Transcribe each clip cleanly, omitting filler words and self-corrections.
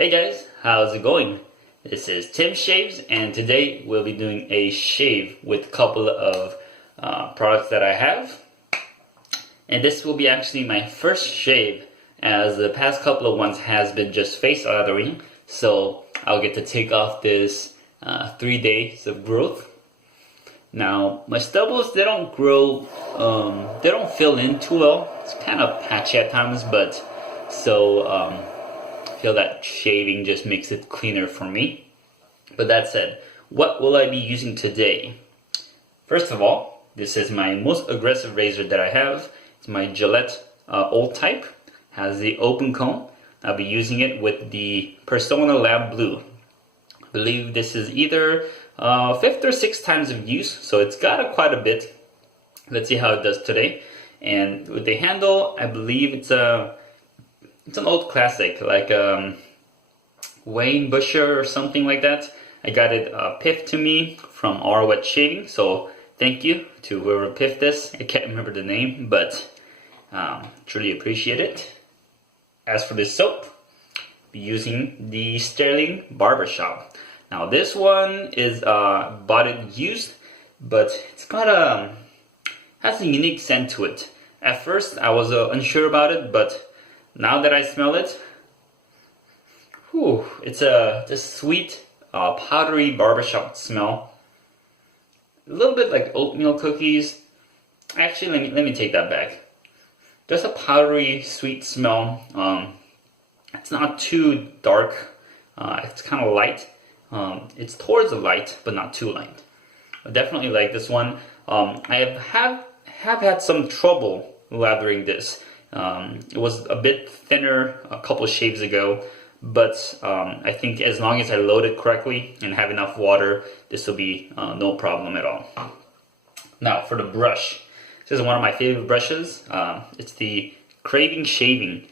Hey guys, how's it going? This is Tim Shaves, and today we'll be doing a shave with a couple of products that I have. And this will be actually my first shave, as the past couple of ones has been just face lathering. So I'll get to take off this 3 days of growth. Now my stubbles, they don't grow, they don't fill in too well. It's kind of patchy at times, but I feel that shaving just makes it cleaner for me. But that said, what will I be using today? First of all, this is my most aggressive razor that I have. It's my Gillette Old Type. Has the open comb. I'll be using it with the Personna Lab Blue. I believe this is either 5th or 6th times of use, so it's got quite a bit. Let's see how it does today. And with the handle, I believe it's an old classic, like Wayne Busher or something like that. I got it piffed to me from Our Wet Shaving, so thank you to whoever piffed this. I can't remember the name, but truly appreciate it. As for this soap, I'll be using the Stirling Barbershop. Now this one is bought it used, but it's got has a unique scent to it. At first I was unsure about it, but now that I smell it, it's this sweet, powdery barbershop smell. A little bit like oatmeal cookies. Actually, let me take that back. Just a powdery, sweet smell. It's not too dark. It's kind of light. It's towards the light, but not too light. I definitely like this one. I have had some trouble lathering this. It was a bit thinner a couple of shaves ago, but I think as long as I load it correctly and have enough water, this will be no problem at all. Now for the brush, this is one of my favorite brushes. It's the Craving Shaving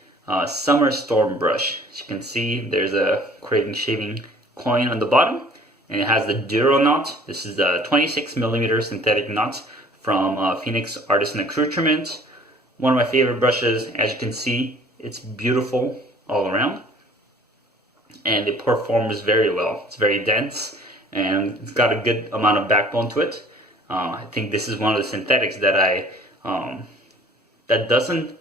Summer Storm brush. As you can see, there's a Craving Shaving coin on the bottom, and it has the Duro knot. This is the 26mm synthetic knot from Phoenix Artisan Accoutrement. One of my favorite brushes. As you can see, it's beautiful all around, and it performs very well. It's very dense, and it's got a good amount of backbone to it. I think this is one of the synthetics that that doesn't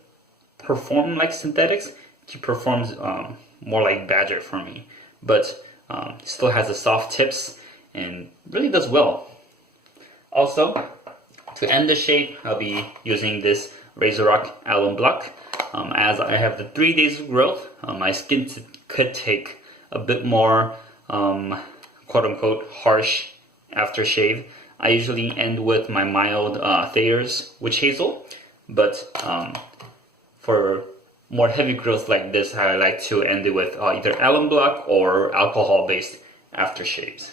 perform like synthetics. It performs more like Badger for me, but it still has the soft tips and really does well. Also, to end the shave, I'll be using this Razorock Alum block. As I have the 3 days of growth, my skin could take a bit more quote-unquote harsh aftershave. I usually end with my mild Thayer's Witch Hazel, but for more heavy growth like this, I like to end it with either alum block or alcohol-based aftershaves.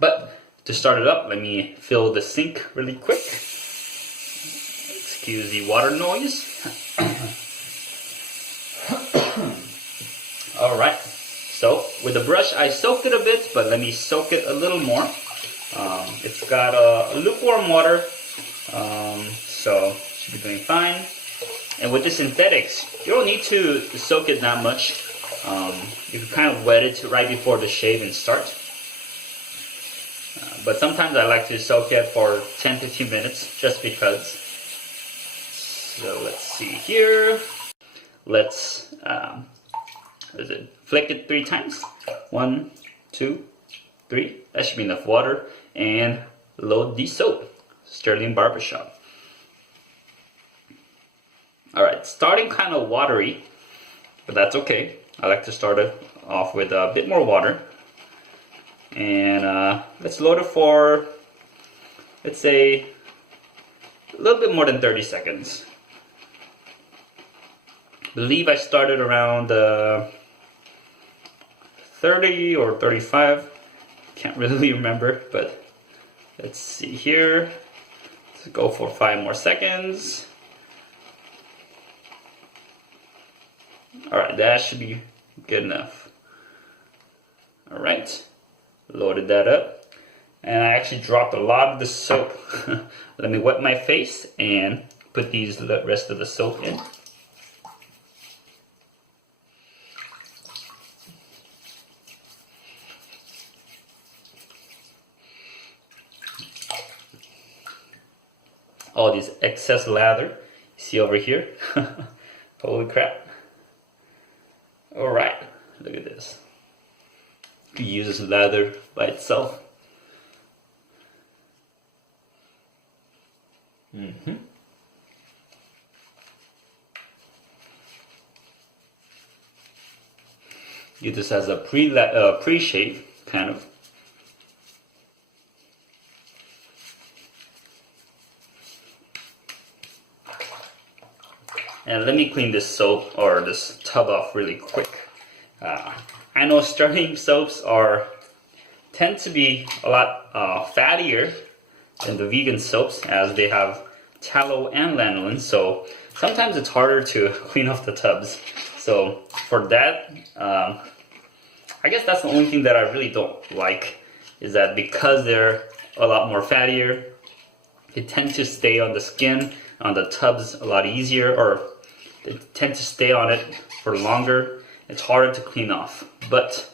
But to start it up, let me fill the sink really quick. Excuse the water noise. Alright, so with the brush I soaked it a bit, but let me soak it a little more. It's got lukewarm water, so should be doing fine. And with the synthetics, you don't need to soak it that much. You can kind of wet it right before the shave and start. But sometimes I like to soak it for 10-15 minutes just because. So let's see here. Let's flick it 3 times. 1, 2, 3. That should be enough water. And load the soap. Stirling Barbershop. Alright, starting kind of watery, but that's okay. I like to start it off with a bit more water. And let's load it for, let's say, a little bit more than 30 seconds. I believe I started around 30 or 35. Can't really remember, but let's see here. Let's go for 5 more seconds. Alright, that should be good enough. Alright, loaded that up. And I actually dropped a lot of the soap. Let me wet my face and put the rest of the soap in. all this excess lather you see over here. Holy crap. Alright, look at this. You can use this lather by itself. Use this as a pre-shave, kind of. And let me clean this soap or this tub off really quick. I know Stirling soaps tend to be a lot fattier than the vegan soaps, as they have tallow and lanolin, so sometimes it's harder to clean off the tubs. So for that, I guess that's the only thing that I really don't like, is that because they're a lot more fattier, they tend to stay on the skin, on the tubs a lot easier, or they tend to stay on it for longer. It's harder to clean off, but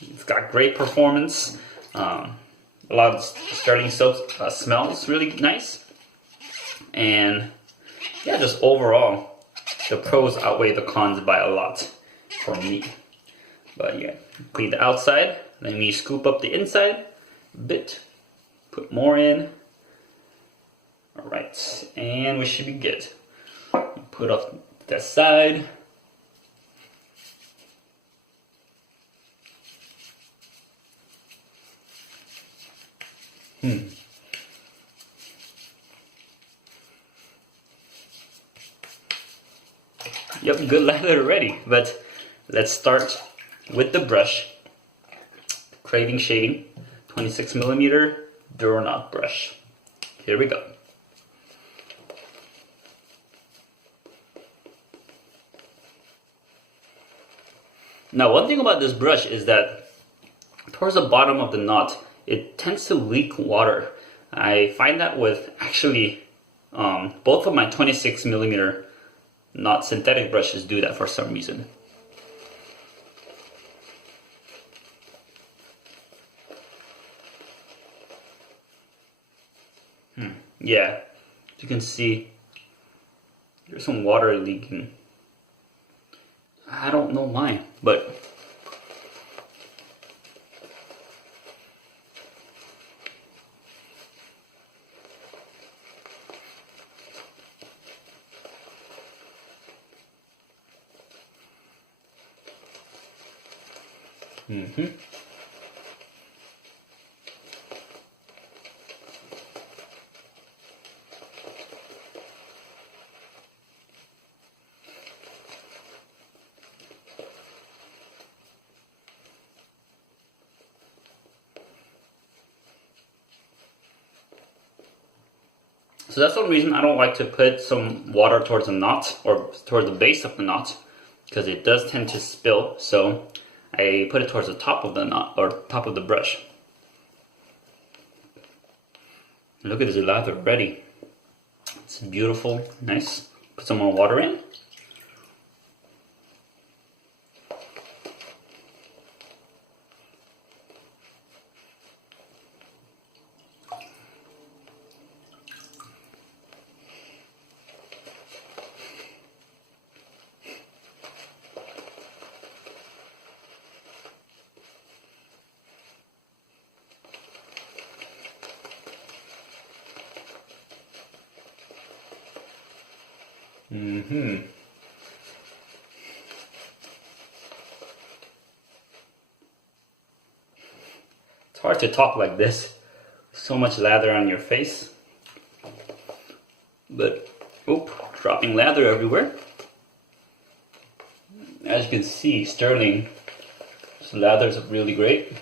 it's got great performance. A lot of Stirling soaps smells really nice, and yeah, just overall, the pros outweigh the cons by a lot for me. But yeah, clean the outside. Let me scoop up the inside a bit. Put more in. All right, and we should be good. Put off that side. Yep, good lather already, but let's start with the brush. Craving shading, 26mm Razorock brush. Here we go. Now, one thing about this brush is that towards the bottom of the knot, it tends to leak water. I find that with actually both of my 26mm knot synthetic brushes do that for some reason. Yeah, as you can see, there's some water leaking. I don't know why, but so that's one reason I don't like to put some water towards the knot or towards the base of the knot, because it does tend to spill. So I put it towards the top of the knot or top of the brush. Look at this lather already. It's beautiful, nice. Put some more water in. It's hard to talk like this. So much lather on your face. But, oop, dropping lather everywhere. As you can see, Stirling lather is really great.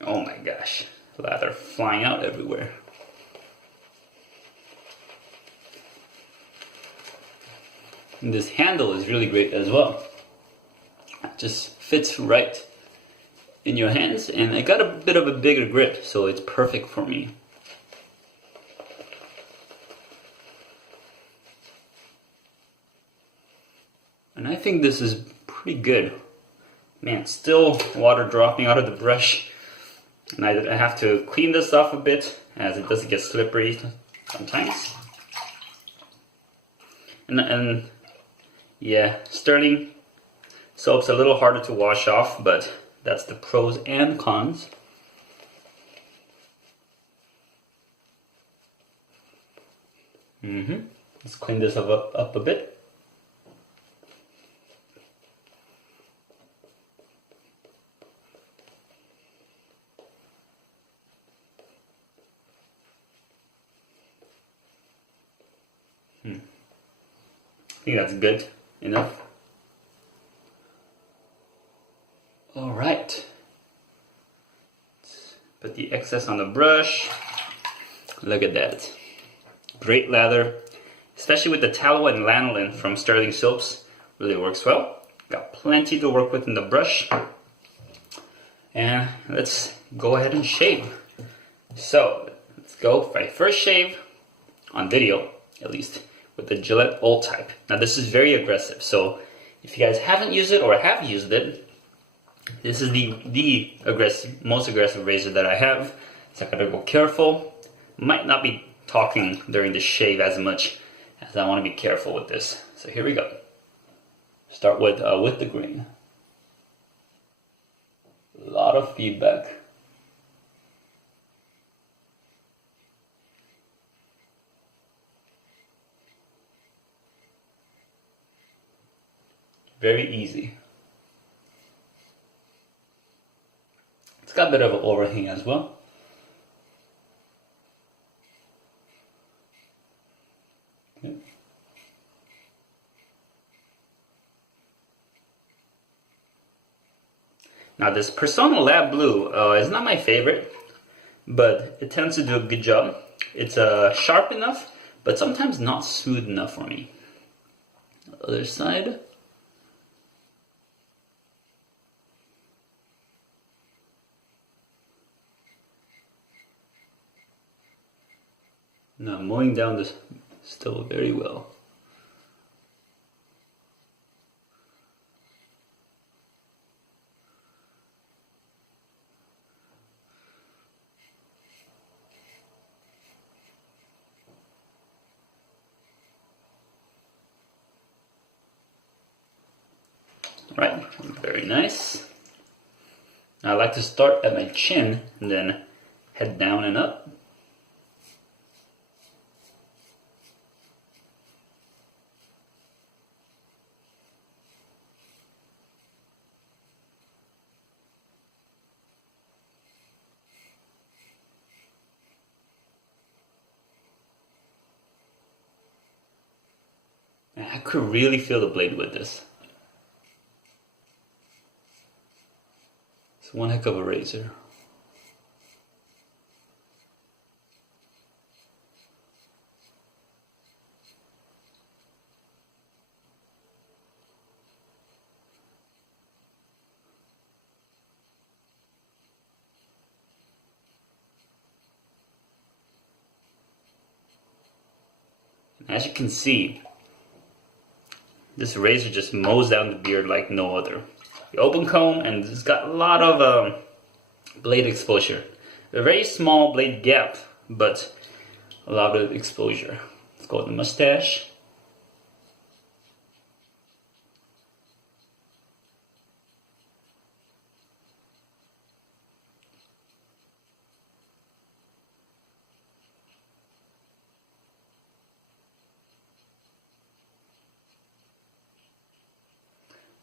Oh my gosh, lather flying out everywhere. And this handle is really great as well. It just fits right in your hands, and I got a bit of a bigger grip, so it's perfect for me. And I think this is pretty good. Man, still water dropping out of the brush. And I have to clean this off a bit as it does get slippery sometimes. And yeah, Stirling soap's a little harder to wash off, but that's the pros and cons. Let's clean this up a bit. I think that's good enough. All right. Let's put the excess on the brush. Look at that. Great lather, especially with the tallow and lanolin from Stirling soaps. Really works well. Got plenty to work with in the brush. And let's go ahead and shave. So let's go for my first shave on video, at least, with the Gillette Old Type. Now this is very aggressive, so if you guys haven't used it or have used it, this is the most aggressive razor that I have. So I gotta go careful. Might not be talking during the shave as much as I want to be careful with this. So here we go. Start with the grain. A lot of feedback. Very easy. It's got a bit of an overhang as well. Okay. Now this Personna Lab Blue is not my favorite, but it tends to do a good job. It's sharp enough, but sometimes not smooth enough for me. Other side. Now mowing down this stove very well. Right, very nice. Now I like to start at my chin and then head down and up. I could really feel the blade with this. It's one heck of a razor. As you can see, this razor just mows down the beard like no other. The open comb, and it's got a lot of blade exposure. A very small blade gap, but a lot of exposure. Let's go with the mustache.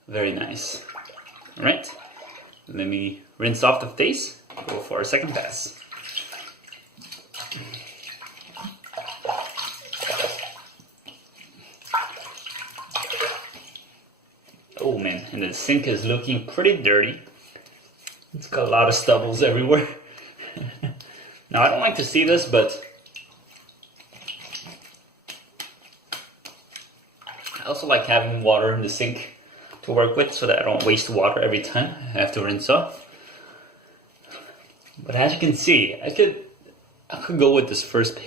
Very nice. Alright, let me rinse off the face, go for a second pass. Oh man, and the sink is looking pretty dirty. It's got a lot of stubbles everywhere. Now I don't like to see this, but I also like having water in the sink to work with so that I don't waste water every time I have to rinse off. But as you can see, I could go with this first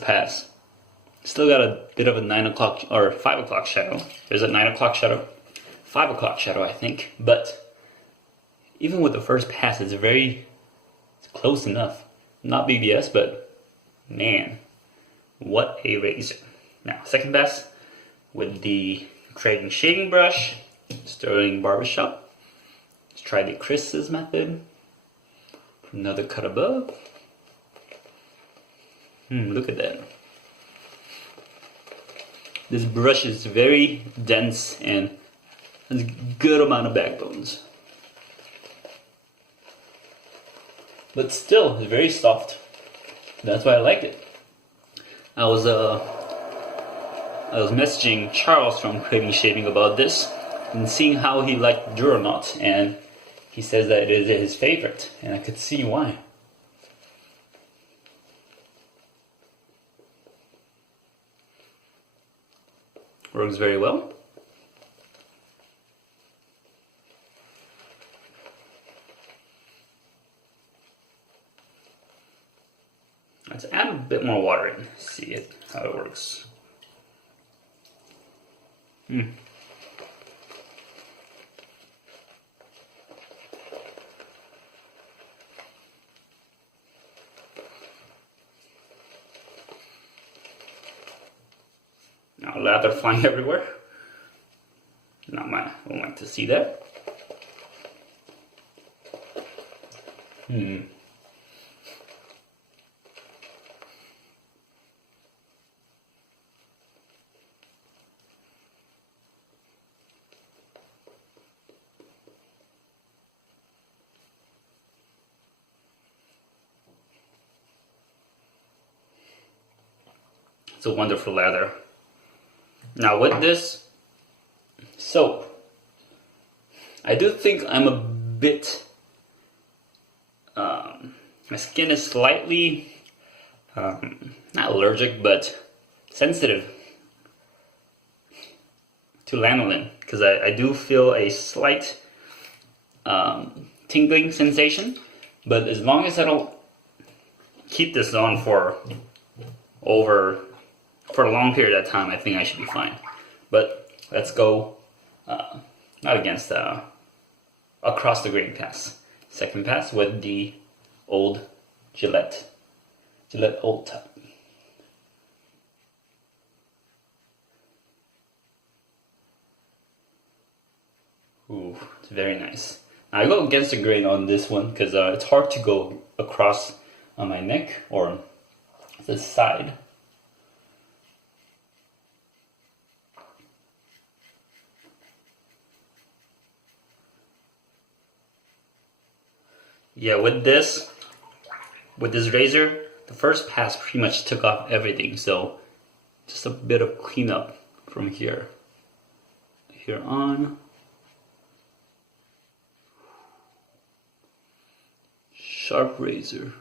pass. Still got a bit of a 9 o'clock or 5 o'clock shadow. There's a 9 o'clock shadow, 5 o'clock shadow I think. But even with the first pass, it's close enough. Not BBS, but man, what a razor. Now, second pass with the Craving shaving brush, Stirling Barbershop. Let's try the Chris's method. Another cut above. Look at that. This brush is very dense and has a good amount of backbones. But still, it's very soft. That's why I like it. I was messaging Charles from Craving Shaving about this and seeing how he liked Duranaut, and he says that it is his favorite, and I could see why. Works very well. Let's add a bit more water in, see it, how it works. Now lather flying everywhere. I don't like to see that. It's a wonderful lather. Now with this soap, I do think I'm a bit, my skin is slightly, not allergic, but sensitive to lanolin, because I do feel a slight tingling sensation, but as long as I don't keep this on for a long period of time, I think I should be fine. But let's go, not against, across the grain pass. Second pass with the old Gillette Old Type. Ooh, it's very nice. Now I go against the grain on this one because it's hard to go across on my neck or the side. Yeah, with this razor, the first pass pretty much took off everything, so just a bit of cleanup from here on. Sharp razor.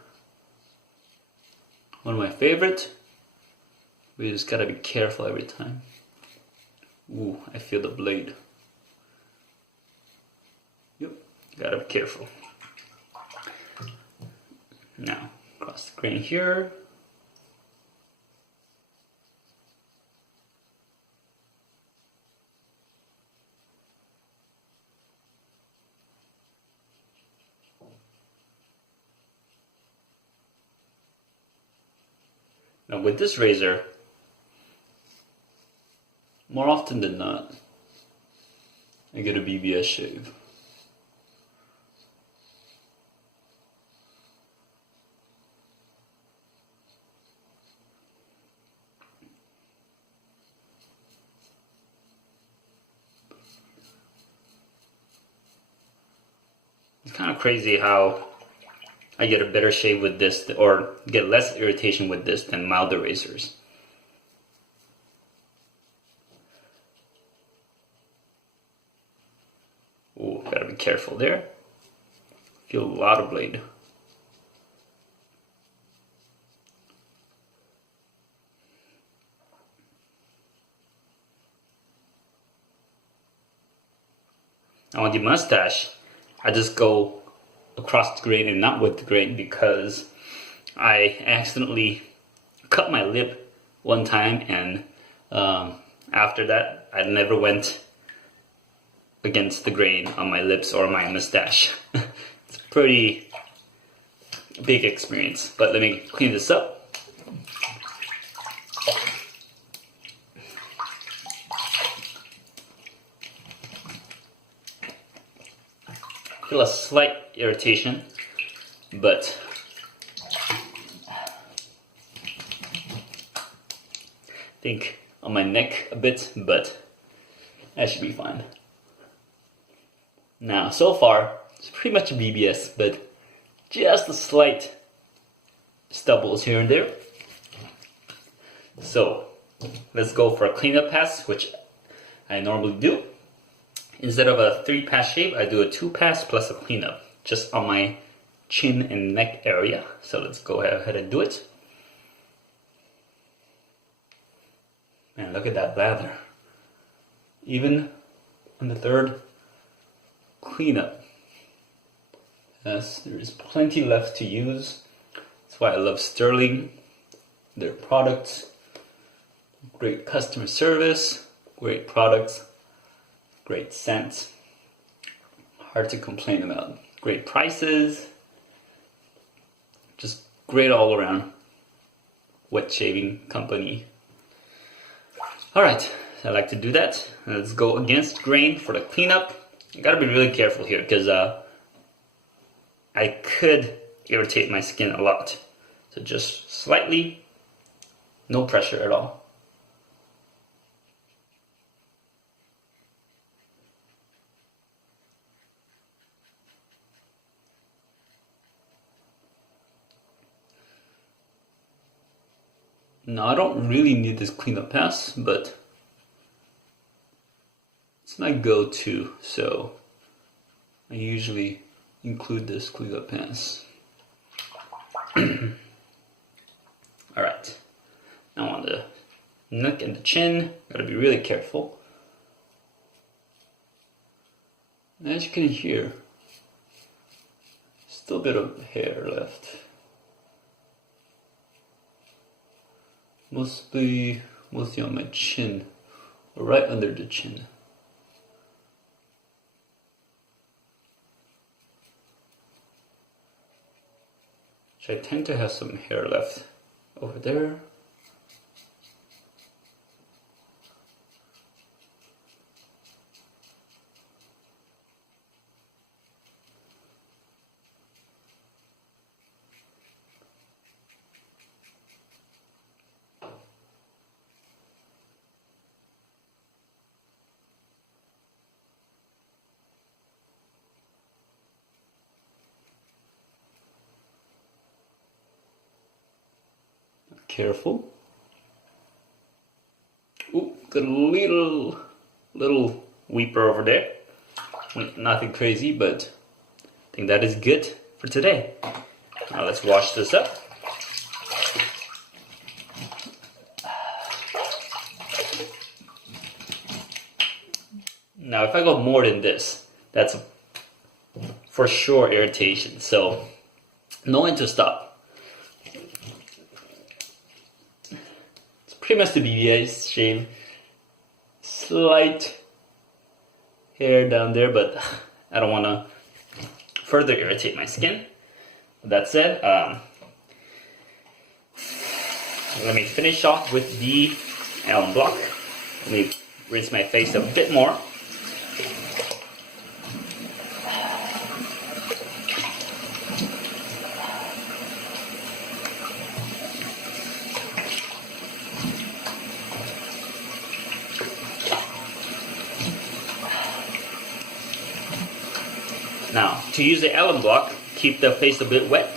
One of my favorite. We just gotta be careful every time. Ooh, I feel the blade. Yep, gotta be careful. Now, across the grain here. Now with this razor, more often than not, I get a BBS shave. It's kind of crazy how I get a better shave with this, or get less irritation with this than milder razors. Ooh, gotta be careful there. Feel a lot of blade. Now on the mustache, I just go across the grain and not with the grain because I accidentally cut my lip one time, and after that I never went against the grain on my lips or my mustache. It's pretty big experience. But let me clean this up. Feel a slight irritation, but I think on my neck a bit, but that should be fine. Now, so far, it's pretty much BBS, but just a slight stubbles here and there. So, let's go for a cleanup pass, which I normally do. Instead of a 3-pass shave, I do a 2-pass plus a cleanup, just on my chin and neck area. So let's go ahead and do it. Man, look at that lather. Even on the 3rd cleanup. Yes, there is plenty left to use. That's why I love Stirling, their products. Great customer service, great products, great scent. Hard to complain about. Great prices. Just great all around wet shaving company. Alright, I like to do that. Let's go against grain for the cleanup. You gotta be really careful here because I could irritate my skin a lot. So just slightly, no pressure at all. Now I don't really need this cleanup pass, but it's my go-to, so I usually include this cleanup pass. Alright, now on the neck and the chin, gotta be really careful. As you can hear, still a bit of hair left. Mostly on my chin, or right under the chin. So I tend to have some hair left over there. Careful. Ooh, got a little weeper over there. Nothing crazy, but I think that is good for today. Now let's wash this up. Now if I go more than this, that's for sure irritation. So know when to stop. Pretty much the BBS shave. Slight hair down there, but I don't want to further irritate my skin. With that said, let me finish off with the Alum block. Let me rinse my face a bit more. Now, to use the Alum block, keep the face a bit wet.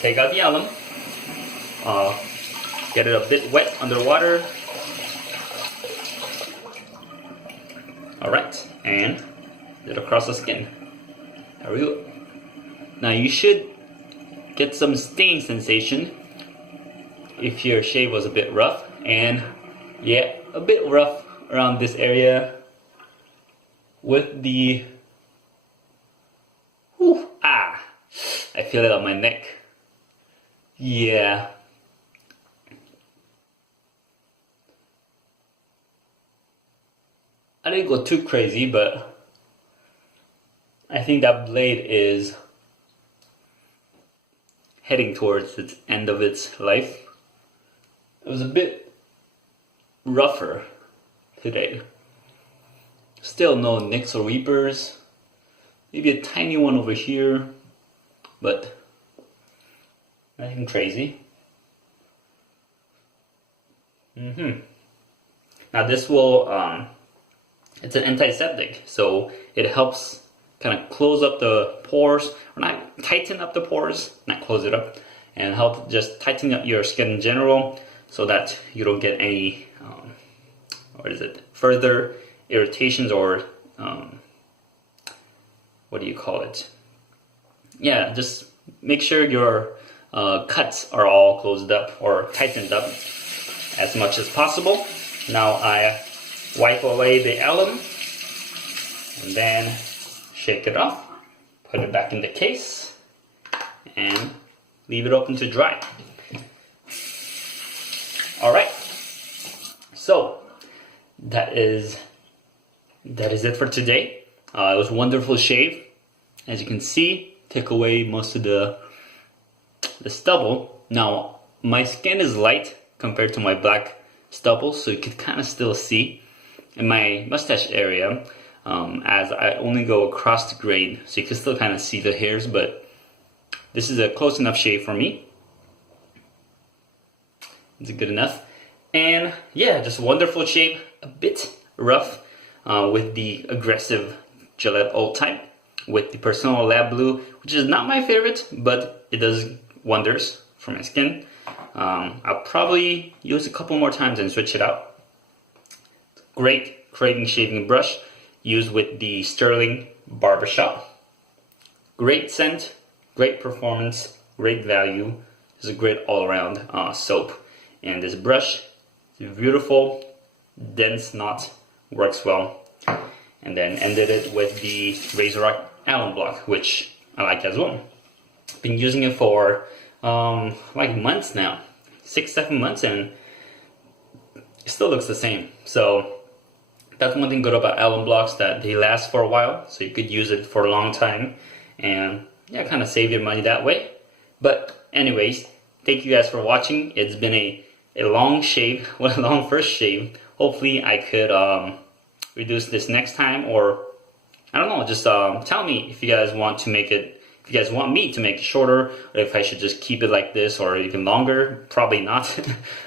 Take out the alum, get it a bit wet underwater. Alright, and get across the skin. There we go. Now you should get some stain sensation if your shave was a bit rough, and yeah, a bit rough around this area with the I feel it on my neck. Yeah. I didn't go too crazy, but I think that blade is heading towards its end of its life. It was a bit rougher today. Still no nicks or weepers. Maybe a tiny one over here, but nothing crazy. Now this will, it's an antiseptic, so it helps kind of close up the pores, or not tighten up the pores, not close it up, and help just tighten up your skin in general so that you don't get any, further irritations or, what do you call it? Yeah, just make sure your cuts are all closed up or tightened up as much as possible. Now I wipe away the alum and then shake it off, put it back in the case, and leave it open to dry. Alright, so that is it for today. It was a wonderful shave. As you can see, took away most of the stubble. Now my skin is light compared to my black stubble, so you can kind of still see in my mustache area, as I only go across the grain, so you can still kind of see the hairs, but this is a close enough shave for me. It's good enough. And yeah, just a wonderful shave, a bit rough with the aggressive Gillette Old Type with the Personna Lab Blue, which is not my favorite, but it does wonders for my skin. I'll probably use a couple more times and switch it out. Great Craving shaving brush used with the Stirling Barbershop. Great scent, great performance, great value. It's a great all-around soap. And this brush is beautiful, dense knot, works well. And then ended it with the Razorock Alum block, which I like as well. Been using it for like months now, 6-7 months, and it still looks the same. So that's one thing good about alum blocks, that they last for a while, so you could use it for a long time and yeah, kind of save your money that way. But anyways, thank you guys for watching. It's been a long shave, a long first shave. Hopefully I could reduce this next time, or I don't know, just tell me if you guys want to make it, if you guys want me to make it shorter, or if I should just keep it like this or even longer. Probably not.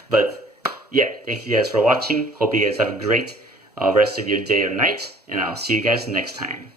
But yeah, thank you guys for watching. Hope you guys have a great rest of your day or night, and I'll see you guys next time.